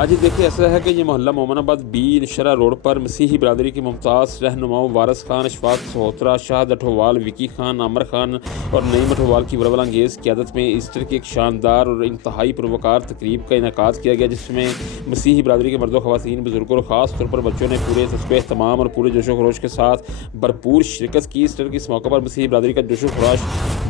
آج دیکھیں ایسا ہے کہ یہ محلہ مومن آباد بی نشرہ روڈ پر مسیحی برادری کی ممتاز رہنماؤں وارث خان، اشفاق سہوترا، شاہد اٹھوال، وکی خان، عامر خان اور نعیم اٹھوال کی ولولہ انگیز قیادت میں ایسٹر کی ایک شاندار اور انتہائی پروکار تقریب کا انعقاد کیا گیا، جس میں مسیحی برادری کے مرد و خواتین، بزرگوں اور خاص طور پر بچوں نے پورے تصفیہ اہتمام اور پورے جوش و خروش کے ساتھ بھرپور شرکت کی۔ ایسٹر کے اس موقع پر مسیحی برادری کا جوش و خروش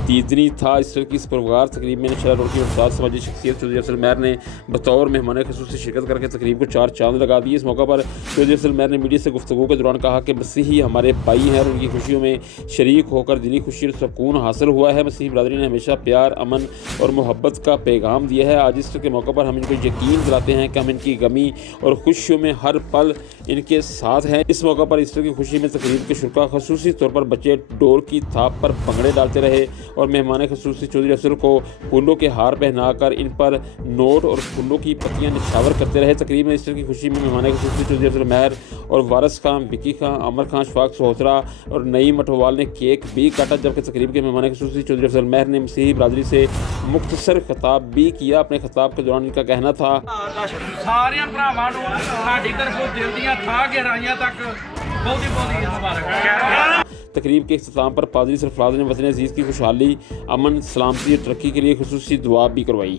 دیدنی تھا۔ ایسٹر کی اس پروکار تقریب میں نشرہ روڈ کی ممتاز سماجی شخصیت چودھری افضل مہر نے بطور مہمان خصوصی شرکت کر کے تقریب کو چار چاند لگا دیے۔ اس موقع پر چودھری افضل مہر نے میڈیا سے گفتگو کے دوران کہا کہ مسیحی ہمارے بھائی ہیں اور ان کی خوشیوں میں شریک ہو کر دلی خوشی اور سکون حاصل ہوا ہے۔ مسیحی برادری نے ہمیشہ پیار، امن اور محبت کا پیغام دیا ہے۔ آج ایسٹر کے موقع پر ہم ان کو یقین دلاتے ہیں کہ ہم ان کی غمی اور خوشیوں میں ہر پل ان کے ساتھ ہیں۔ اس موقع پر ایسٹر کی خوشی میں تقریب کے شرکا خصوصی طور پر بچے ڈور کی تھاپ پر بھنگڑے ڈالتے رہے اور مہمان خصوصی چودھری افضل کو پھولوں کے ہار پہنا کر ان پر نوٹ اور پھولوں کی پتیاں نچھاور کرتے رہے۔ تقریب میں ایسٹر کی خوشی میں مہمان خصوصی چودھری افضل مہر اور وارث خان، وکی خان، عامر خان، اشفاق سہوترا اور نعیم اٹھوال نے کیک بھی کاٹا، جبکہ تقریب کے مہمان خصوصی چودھری افضل مہر نے مسیحی برادری سے مختصر خطاب بھی کیا۔ اپنے خطاب کے دوران ان کا کہنا تھا سارے بھراواں نوں ساڈی طرفوں دل دیاں تھاں گہرائیاں تک بہت ہی مبارک۔ تقریب کے اختتام پر پادری سرفراز نے وطن عزیز کی خوشحالی، امن، سلامتی اور ترقی کے لیے خصوصی دعا بھی کروائی۔